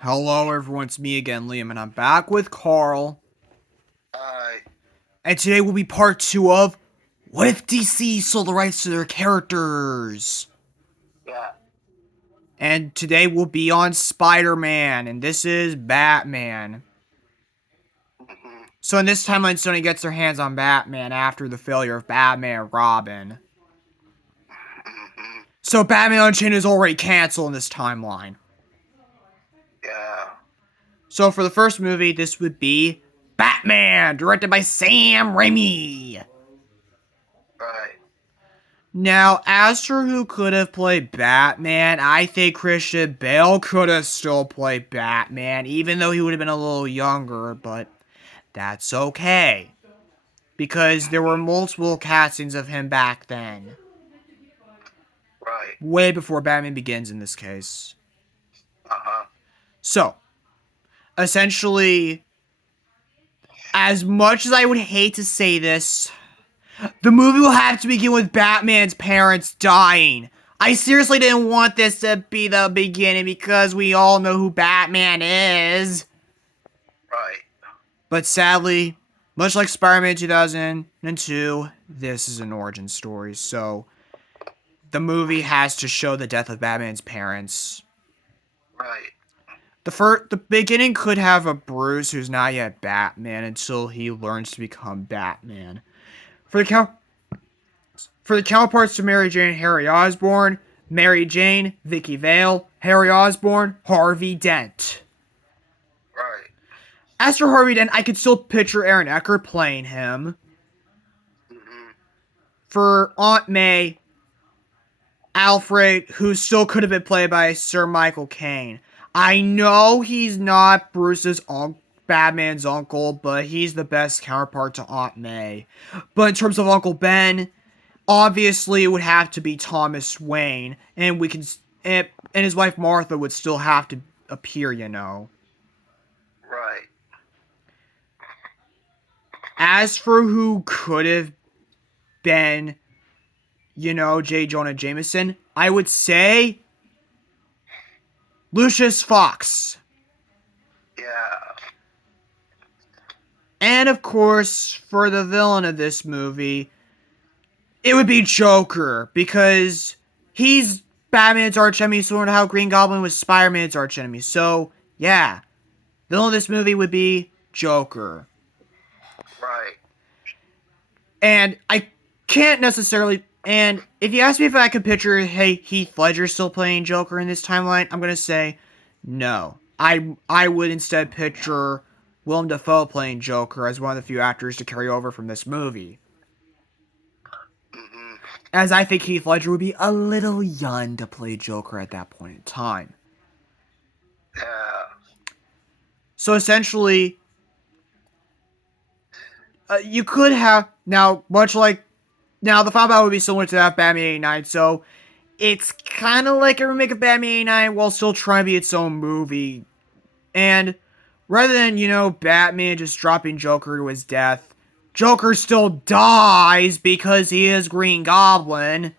Hello everyone, it's me again, Liam, and I'm back with Carl. Alright, And today will be part 2 of What if DC sold the rights to their characters? yeah. And today we'll be on Spider-Man, and this is Batman. hmm So in this timeline, Sony gets their hands on Batman after the failure of Batman and Robin. hmm So Batman Unchained is already canceled in this timeline. Yeah. So for the first movie, this would be Batman, directed by Sam Raimi. Right. Now, as for who could have played Batman, I think Christian Bale could have still played Batman, even though he would have been a little younger, but that's okay. Because there were multiple castings of him back then. Right. Way before Batman Begins in this case. Uh-huh. So, essentially, as much as I would hate to say this, the movie will have to begin with Batman's parents dying. I seriously didn't want this to be the beginning because we all know who Batman is. Right. But sadly, much like Spider-Man 2002, this is an origin story, so the movie has to show the death of Batman's parents. Right. The beginning could have a Bruce who's not yet Batman until he learns to become Batman. For the count For the counterparts to Mary Jane, Harry Osborn, Mary Jane, Vicky Vale, Harry Osborn, Harvey Dent. Right. As for Harvey Dent, I could still picture Aaron Eckhart playing him. hmm For Aunt May, Alfred, who still could have been played by Sir Michael Caine. I know he's not Bruce's Batman's uncle, but he's the best counterpart to Aunt May. But in terms of Uncle Ben, obviously it would have to be Thomas Wayne, and we can and his wife Martha would still have to appear, you know. Right. As for who could have been, J. Jonah Jameson, I would say Lucius Fox. Yeah. And of course, for the villain of this movie, it would be Joker, because he's Batman's archenemy, similar to how Green Goblin was Spider-Man's archenemy. So, yeah, the villain of this movie would be Joker. Right. And I can't necessarily. And if you ask me if I could picture, hey, Heath Ledger still playing Joker in this timeline, I'm gonna say no. I would instead picture Willem Dafoe playing Joker as one of the few actors to carry over from this movie, hmm as I think Heath Ledger would be a little young to play Joker at that point in time. Yeah. So essentially, you could have now, much like now, the final battle would be similar to that of Batman '89. So it's kind of like a remake of Batman '89 while still trying to be its own movie. And rather than, Batman just dropping Joker to his death, Joker still dies because he is Green Goblin.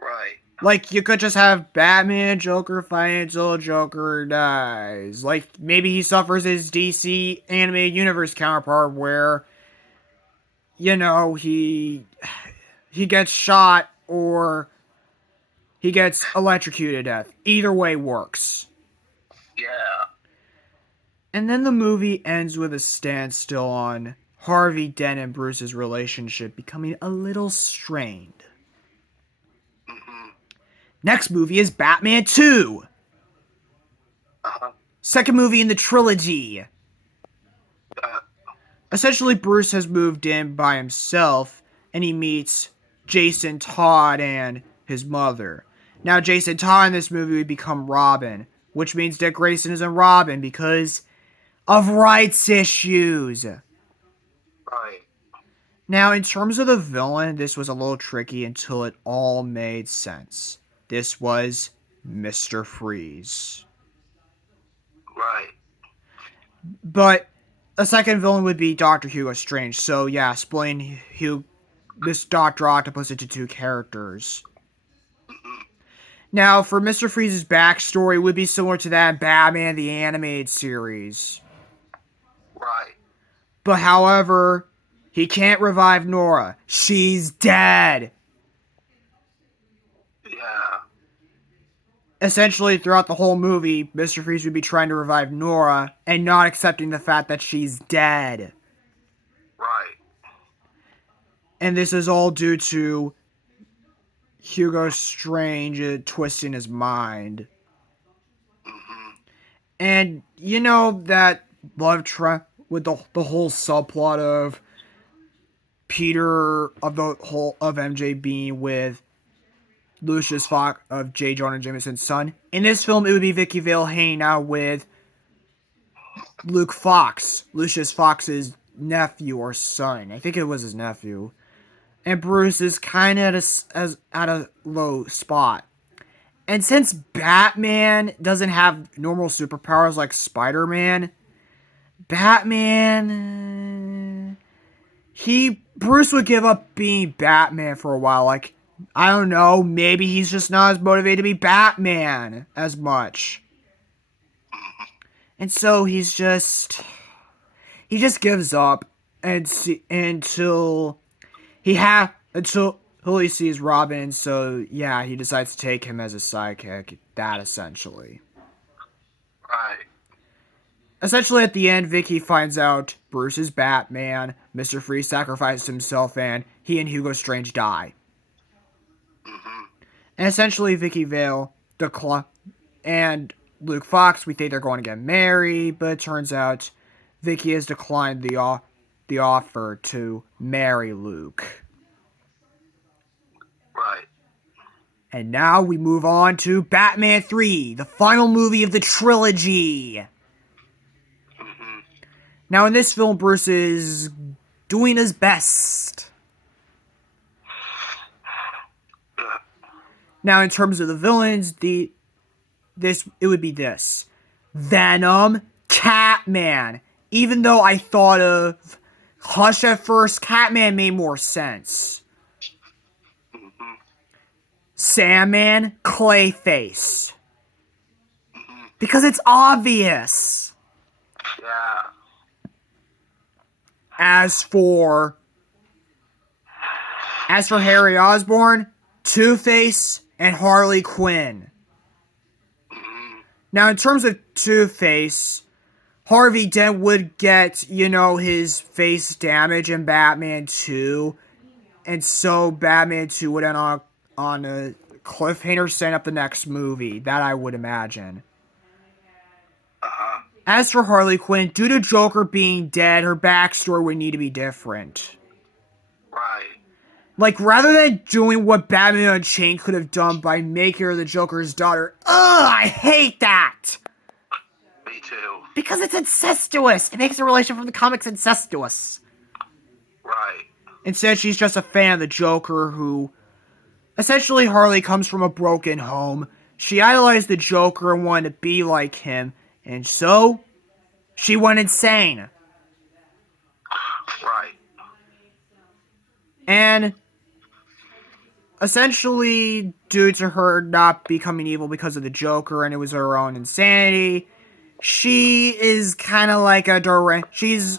Right. Like, you could just have Batman and Joker fighting until Joker dies. Like, maybe he suffers his DC animated universe counterpart where, he gets shot or he gets electrocuted to death. Either way works. Yeah. And then the movie ends with a standstill on Harvey Dent and Bruce's relationship becoming a little strained. hmm Next movie is Batman 2, Uh-huh. second movie in the trilogy. Uh, Essentially, Bruce has moved in by himself and he meets Jason Todd and his mother. Now, Jason Todd in this movie would become Robin, which means Dick Grayson isn't Robin because of rights issues. right. Now, in terms of the villain, this was a little tricky until it all made sense. This was Mr. Freeze. Right. But a second villain would be Dr. Hugo Strange. So, yeah, splitting this Dr. Octopus into two characters. hmm Now, for Mr. Freeze's backstory, it would be similar to that in Batman the Animated Series. Right. But however, he can't revive Nora. She's dead. Yeah. Essentially, throughout the whole movie, Mr. Freeze would be trying to revive Nora and not accepting the fact that she's dead. Right. And this is all due to Hugo Strange twisting his mind. Mm-hmm. And you know that love trap with the whole subplot of Peter of the whole of MJ being with Lucius Fox of J. Jonah Jameson's son. In this film, it would be Vicky Vale hanging out with Luke Fox, Lucius Fox's nephew or son. I think it was his nephew. And Bruce is kind of at a low spot. And since Batman doesn't have normal superpowers like Spider-Man, Bruce would give up being Batman for a while. Like, I don't know, maybe he's just not as motivated to be Batman as much. And so he just gives up and until he sees Robin. So yeah, he decides to take him as a sidekick. That essentially. Right. Essentially, at the end, Vicky finds out Bruce is Batman. Mr. Freeze sacrifices himself, and he and Hugo Strange die. Mm-hmm. And essentially, Vicky Vale, and Luke Fox, we think they're going to get married, but it turns out Vicky has declined the offer to marry Luke. Right. And now we move on to Batman 3, the final movie of the trilogy. Mm-hmm. Now, in this film, Bruce is doing his best. Yeah. Now, in terms of the villains, it would be this: Venom, Catman. Even though I thought of Hush at first, Catman made more sense. Mm-hmm. Sandman, Clayface. Mm-hmm. Because it's obvious. Yeah. As for Harry Osborn, Two-Face, and Harley Quinn. Mm-hmm. Now, in terms of Two-Face, Harvey Dent would get, his face damage in Batman 2. And so Batman 2 would end on a cliffhanger setting up the next movie. That I would imagine. Uh-huh. As for Harley Quinn, due to Joker being dead, her backstory would need to be different. Right. Like, rather than doing what Batman Unchained could have done by making her the Joker's daughter, I hate that! Me too. Because it's incestuous! It makes the relation from the comics incestuous. Right. Instead, she's just a fan of the Joker who... Essentially, Harley comes from a broken home. She idolized the Joker and wanted to be like him, and so she went insane. Right. And essentially, due to her not becoming evil because of the Joker and it was her own insanity, she is kind of like she's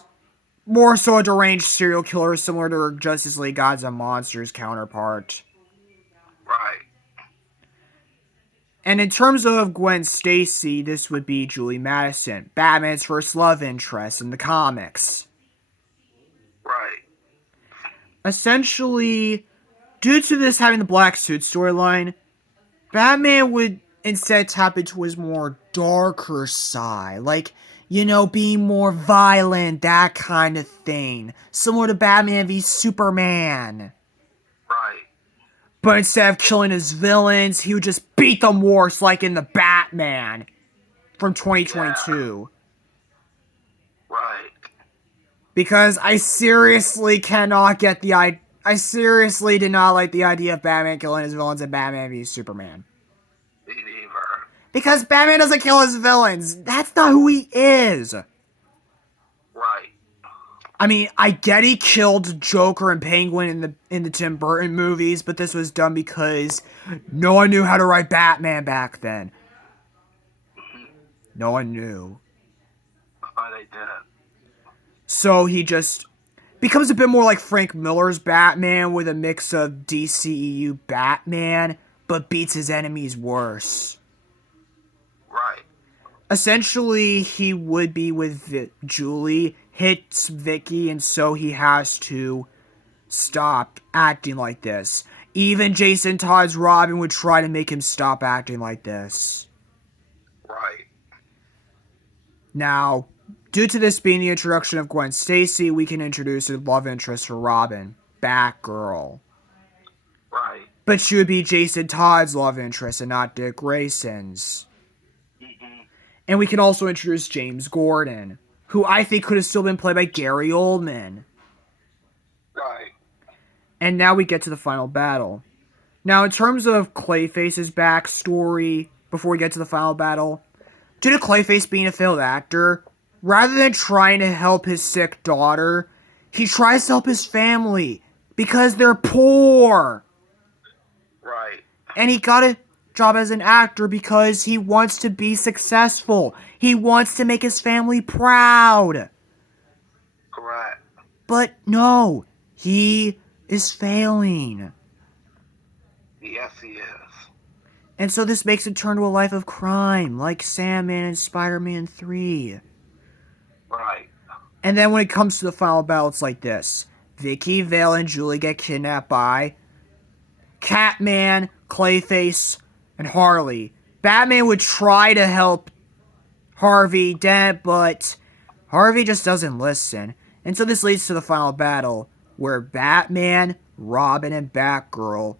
more so a deranged serial killer, similar to her Justice League Gods and Monsters counterpart. Right. And in terms of Gwen Stacy, this would be Julie Madison, Batman's first love interest in the comics. Right. Essentially, due to this having the black suit storyline, Batman would instead tap into his more darker side. Like, being more violent, that kind of thing. Similar to Batman v Superman. Right. But instead of killing his villains, he would just beat them worse, like in the Batman from 2022. Yeah. Right. Because I seriously cannot get I seriously did not like the idea of Batman killing his villains in Batman v Superman. Me neither. Because Batman doesn't kill his villains. That's not who he is. Right. I mean, I get he killed Joker and Penguin in the Tim Burton movies, but this was done because no one knew how to write Batman back then. Hmm. No one knew. They did. So he just becomes a bit more like Frank Miller's Batman with a mix of DCEU Batman, but beats his enemies worse. Right. Essentially, he would be with Julie, hits Vicky, and so he has to stop acting like this. Even Jason Todd's Robin would try to make him stop acting like this. Right. Now, due to this being the introduction of Gwen Stacy, we can introduce a love interest for Robin, Batgirl. Right. But she would be Jason Todd's love interest and not Dick Grayson's. Hmm. And we can also introduce James Gordon, who I think could have still been played by Gary Oldman. Right. And now we get to the final battle. Now, in terms of Clayface's backstory, before we get to the final battle, due to Clayface being a failed actor, rather than trying to help his sick daughter, he tries to help his family because they're poor. Right. And he got a job as an actor because he wants to be successful. He wants to make his family proud. Correct. But no, he is failing. Yes, he is. And so this makes him turn to a life of crime, like Sandman and Spider-Man 3. Right. And then when it comes to the final battle, it's like this. Vicky, Vale, and Julie get kidnapped by Catman, Clayface, and Harley. Batman would try to help Harvey Dent, but Harvey just doesn't listen. And so this leads to the final battle, where Batman, Robin, and Batgirl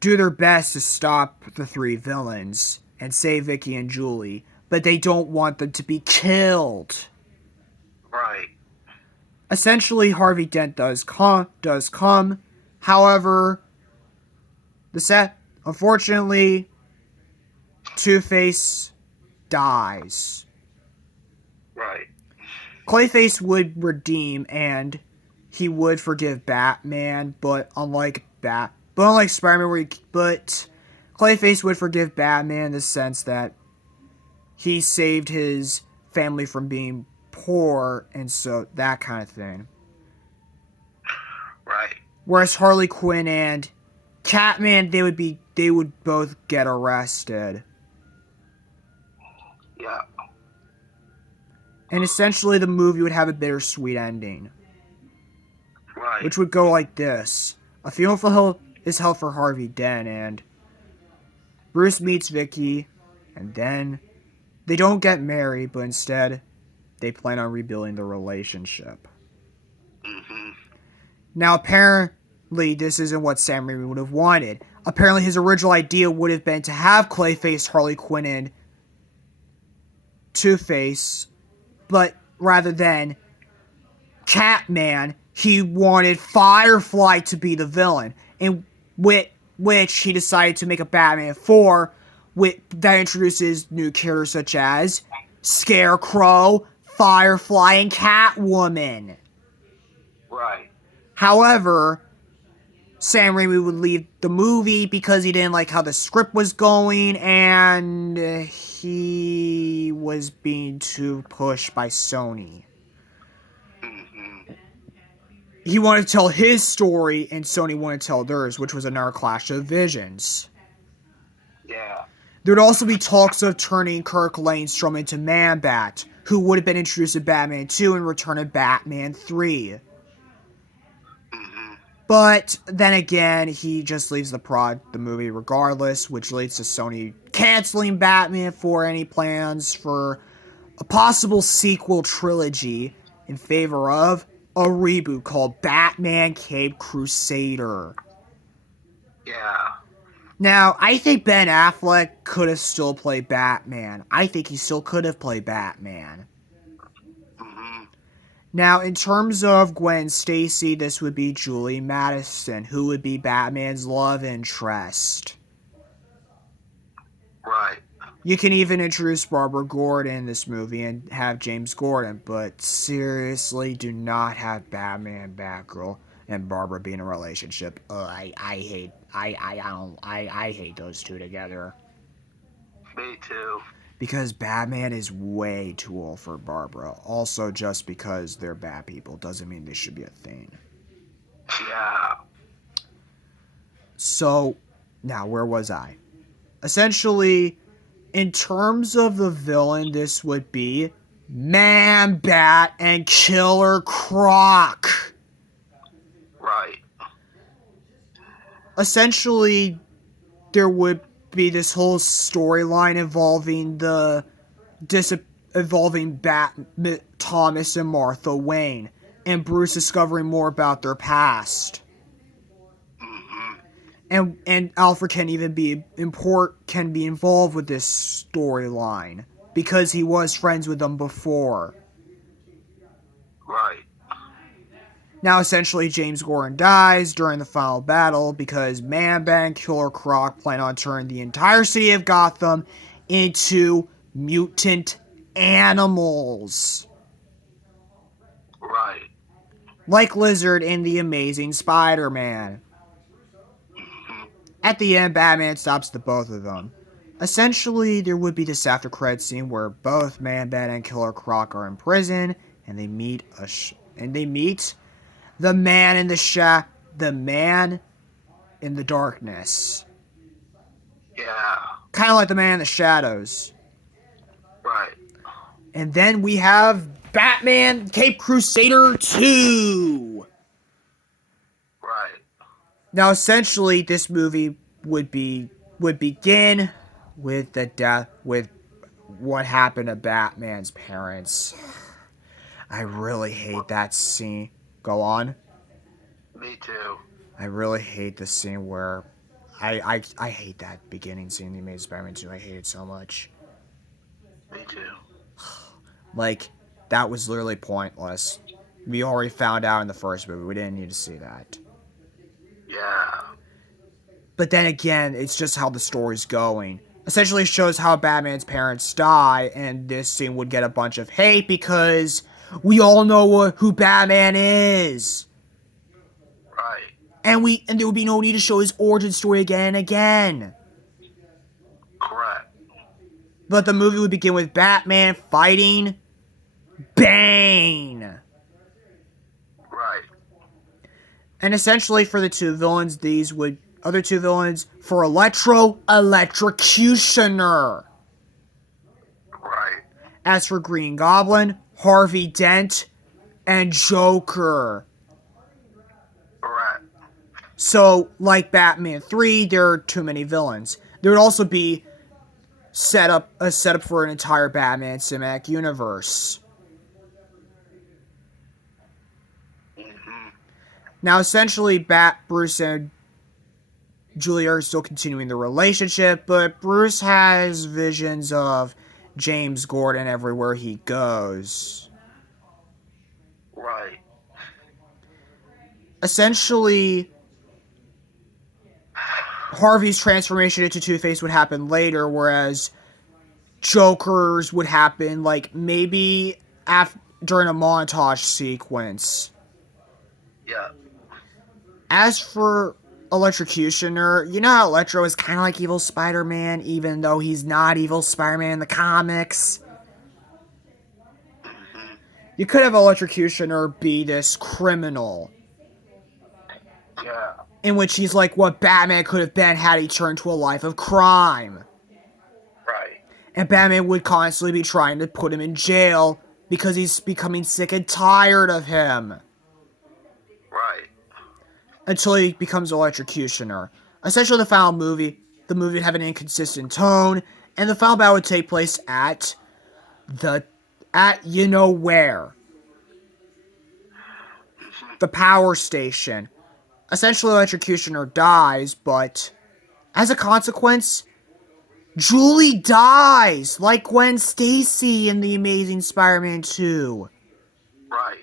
do their best to stop the three villains and save Vicky and Julie, but they don't want them to be killed. Right. Essentially, Harvey Dent does come. However, unfortunately, Two-Face dies. Right. Clayface would redeem and he would forgive Batman, but unlike Spider-Man, but Clayface would forgive Batman in the sense that he saved his family from being poor and so that kind of thing. Right. Whereas Harley Quinn and Catman, they would both get arrested. Yeah. And essentially the movie would have a bittersweet ending. Right. Which would go like this. A funeral is held for Harvey Dent and Bruce meets Vicky and then they don't get married, but instead they plan on rebuilding the relationship. Hmm. Now apparently this isn't what Sam Raimi would have wanted. Apparently his original idea would have been to have Clayface, Harley Quinn, and Two-Face, but rather than Catman, he wanted Firefly to be the villain, in which he decided to make a Batman 4 that introduces new characters such as Scarecrow, Firefly, and Catwoman. Right. However, Sam Raimi would leave the movie because he didn't like how the script was going and he was being too pushed by Sony. Hmm. He wanted to tell his story and Sony wanted to tell theirs, which was another clash of visions. Yeah. There would also be talks of turning Kirk Langstrom into Man-Bat, who would have been introduced in Batman 2 and returned in Batman 3. Hmm. But then again, he just leaves the movie regardless, which leads to Sony canceling Batman for any plans for a possible sequel trilogy in favor of a reboot called Batman Cape Crusader. Yeah. Now, I think Ben Affleck could have still played Batman. I think he still could have played Batman. Hmm. Now, in terms of Gwen Stacy, this would be Julie Madison, who would be Batman's love interest. Right. You can even introduce Barbara Gordon in this movie and have James Gordon, but seriously, do not have Batman, Batgirl, and Barbara be in a relationship. I hate those two together. Me too. Because Batman is way too old for Barbara. Also, just because they're bad people doesn't mean they should be a thing. Yeah. So, now where was I? Essentially, in terms of the villain, this would be Man Bat and Killer Croc. Right. Essentially, there would be this whole storyline involving involving Thomas and Martha Wayne, and Bruce discovering more about their past. Mm-hmm. And Alfred can even be involved with this storyline because he was friends with them before. Right. Now, essentially, James Gordon dies during the final battle because Man-Bat and Killer Croc plan on turning the entire city of Gotham into mutant animals. Right. Like Lizard in The Amazing Spider-Man. Mm-hmm. At the end, Batman stops the both of them. Essentially, there would be this after credit scene where both Man-Bat and Killer Croc are in prison, and they meet the man in the man in the darkness. Yeah. Kind of like the man in the shadows. Right. And then we have Batman Cape Crusader 2. Right. Now, essentially, this movie would begin with with what happened to Batman's parents. I really hate that scene. Go on. Me too. I really hate the scene where I hate that beginning scene in The Amazing Spider-Man 2. I hate it so much. Me too. Like, that was literally pointless. We already found out in the first movie. We didn't need to see that. Yeah. But then again, it's just how the story's going. Essentially shows how Batman's parents die, and this scene would get a bunch of hate because we all know who Batman is. Right. And there would be no need to show his origin story again and again. Correct. But the movie would begin with Batman fighting Bane. Right. And essentially for the two villains, other two villains for Electrocutioner. Right. As for Green Goblin, Harvey Dent, and Joker. Right. So, like Batman 3, there are too many villains. There would also be a setup for an entire Batman cinematic universe. Mm-hmm. Now, essentially, Bruce and Julia are still continuing the relationship, but Bruce has visions of James Gordon everywhere he goes. Right. Essentially, Harvey's transformation into Two-Face would happen later, whereas Joker's would happen, like, maybe during a montage sequence. Yeah. As for Electrocutioner, you know how Electro is kind of like evil Spider-Man, even though he's not evil Spider-Man in the comics? Mm-hmm. You could have Electrocutioner be this criminal, Yeah. in which he's like what Batman could have been had he turned to a life of crime. Right. And Batman would constantly be trying to put him in jail because he's becoming sick and tired of him. Right. Until he becomes Electrocutioner. Essentially, the movie would have an inconsistent tone, and the final battle would take place at you know where. The power station. Essentially, Electrocutioner dies, but as a consequence, Julie dies, like Gwen Stacy in The Amazing Spider-Man 2. Right.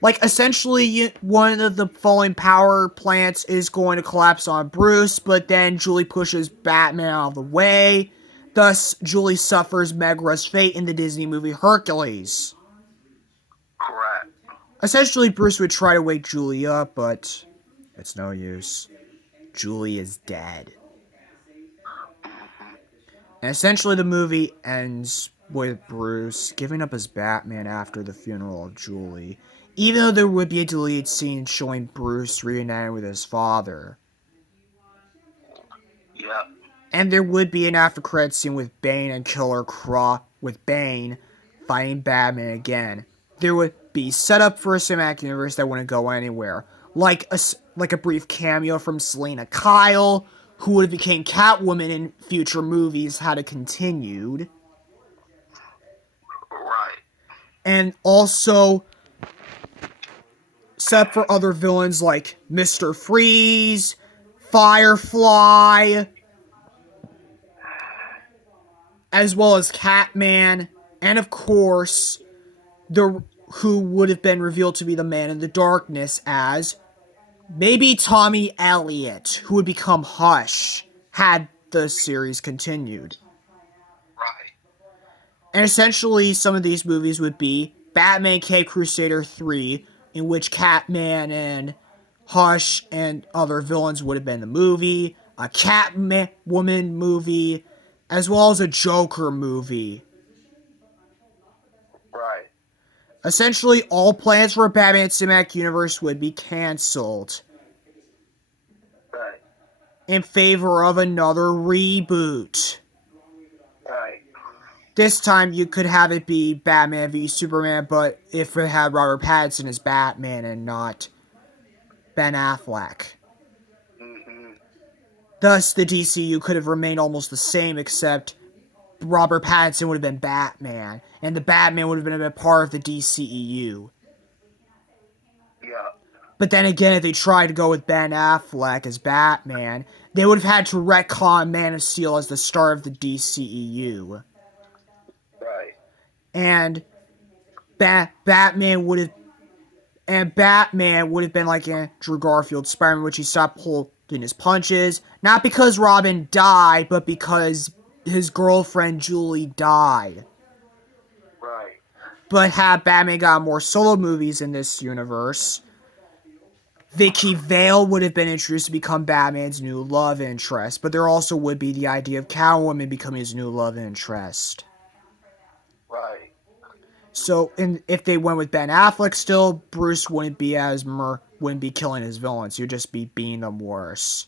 Like, essentially, one of the falling power plants is going to collapse on Bruce, but then Julie pushes Batman out of the way. Thus, Julie suffers Megra's fate in the Disney movie Hercules. Correct. Essentially, Bruce would try to wake Julie up, but it's no use. Julie is dead. Mm-hmm. And essentially, the movie ends with Bruce giving up as Batman after the funeral of Julie, even though there would be a deleted scene showing Bruce reunited with his father. Yep. And there would be an after credits scene with Bane and Killer Croc, with Bane fighting Batman again. There would be setup for a cinematic universe that wouldn't go anywhere, like a brief cameo from Selena Kyle, who would have became Catwoman in future movies had it continued, Right. and also set for other villains like Mr. Freeze, Firefly, as well as Catman, and of course, the who would have been revealed to be the Man in the Darkness as maybe Tommy Elliott, who would become Hush had the series continued. Right. And essentially, some of these movies would be Batman Cape Crusader 3, in which Catman and Hush and other villains would have been the movie, a Catwoman movie, as well as a Joker movie. Right. Essentially, all plans for a Batman Cinematic Universe would be cancelled Right. in favor of another reboot. Right. This time, you could have it be Batman v Superman, but if it had Robert Pattinson as Batman and not Ben Affleck. Mm-hmm. Thus, the DCU could have remained almost the same, except Robert Pattinson would have been Batman, and the Batman would have been a part of the DCEU. Yep. But then again, if they tried to go with Ben Affleck as Batman, they would have had to retcon Man of Steel as the start of the DCEU. Right. And Batman would have been like Andrew Garfield's Spider-Man, which he stopped pulling his punches, not because Robin died, but because his girlfriend Julie died. Right. But had Batman got more solo movies in this universe, Vicky Vale would have been introduced to become Batman's new love interest, but there also would be the idea of Catwoman becoming his new love interest. Right. So, if they went with Ben Affleck still, Bruce wouldn't be wouldn't be killing his villains. He'd just be beating them worse.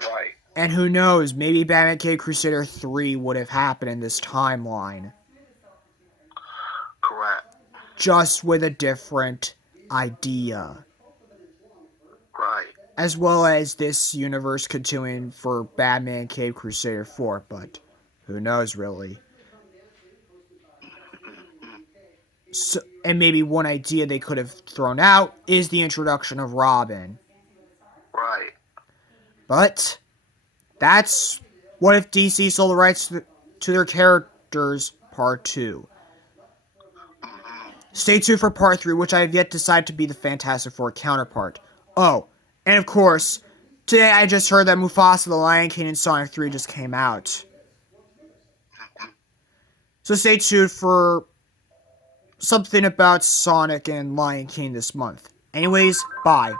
Right. And who knows, maybe Batman Cape Crusader 3 would have happened in this timeline. Correct. Just with a different idea. Right. As well as this universe continuing for Batman Cape Crusader 4, but who knows really. So, and maybe one idea they could have thrown out is the introduction of Robin. Right. But that's What If DC Sold the Rights to Their Characters Part 2. Mm-hmm. Stay tuned for Part 3, which I have yet to decide to be the Fantastic Four counterpart. Oh, and of course, today I just heard that Mufasa, the Lion King, and Sonic 3 just came out. So stay tuned for something about Sonic and Lion King this month. Anyways, bye.